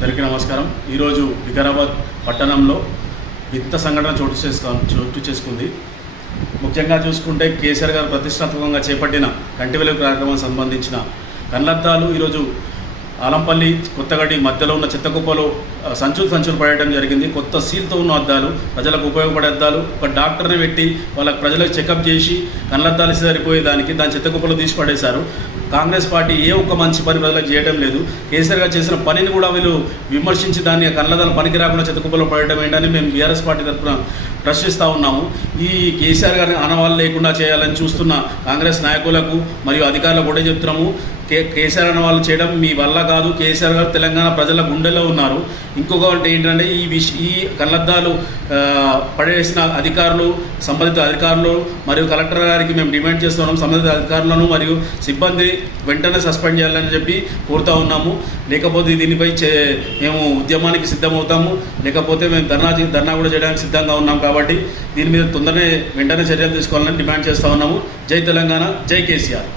అందరికీ నమస్కారం. ఈరోజు వికారాబాద్ పట్టణంలో వింత సంఘటన చోటు చేసుకుంది. ముఖ్యంగా చూసుకుంటే కేసీఆర్ గారు ప్రతిష్టాత్మకంగా చేపట్టిన కంటి వెలుగు కార్యక్రమానికి సంబంధించిన కళ్ళద్దాలు ఈరోజు ఆలంపల్లి కొత్తగడి మధ్యలో ఉన్న చెత్తకుప్పలో సంచులు పడేయడం జరిగింది. కొత్త సీల్తో ఉన్న అద్దాలు, ప్రజలకు ఉపయోగపడే అద్దాలు. ఒక డాక్టర్ని పెట్టి వాళ్ళకి ప్రజలకు చెకప్ చేసి కళ్ళద్దాలు సరిపోయేదానికి దాని చెత్తకుప్పలో తీసి పడేశారు. కాంగ్రెస్ పార్టీ ఏ ఒక్క మంచి పని ప్రజలకు చేయడం లేదు. కేసీఆర్ గారు చేసిన పనిని కూడా వీళ్ళు విమర్శించి దాన్ని కళ్ళద్దాలు పనికి రాకుండా చెత్తకుప్పలో పడేయడం ఏంటని మేము బీఆర్ఎస్ పార్టీ తరఫున ప్రశ్నిస్తూ ఉన్నాము. ఈ కేసీఆర్ గారిని ఆనవాళ్ళు లేకుండా చేయాలని చూస్తున్న కాంగ్రెస్ నాయకులకు మరియు అధికారులకు కూడా చెప్తున్నాము, కేసీఆర్ అన్న వాళ్ళు చేయడం మీ వల్ల కాదు. కేసీఆర్ గారు తెలంగాణ ప్రజల గుండెలో ఉన్నారు. ఇంకొకటి ఏంటంటే ఈ కళ్ళద్దాలు పడేసిన అధికారులు, సంబంధిత అధికారులు మరియు కలెక్టర్ గారికి మేము డిమాండ్ చేస్తున్నాం. సంబంధిత అధికారులను మరియు సిబ్బంది వెంటనే సస్పెండ్ చేయాలని చెప్పి కోరుతూ ఉన్నాము. లేకపోతే దీనిపై మేము ఉద్యమానికి సిద్ధమవుతాము. లేకపోతే మేము ధర్నా కూడా చేయడానికి సిద్ధంగా ఉన్నాం. కాబట్టి దీని మీద వెంటనే చర్యలు తీసుకోవాలని డిమాండ్ చేస్తూ ఉన్నాము. జై తెలంగాణ, జై కేసీఆర్.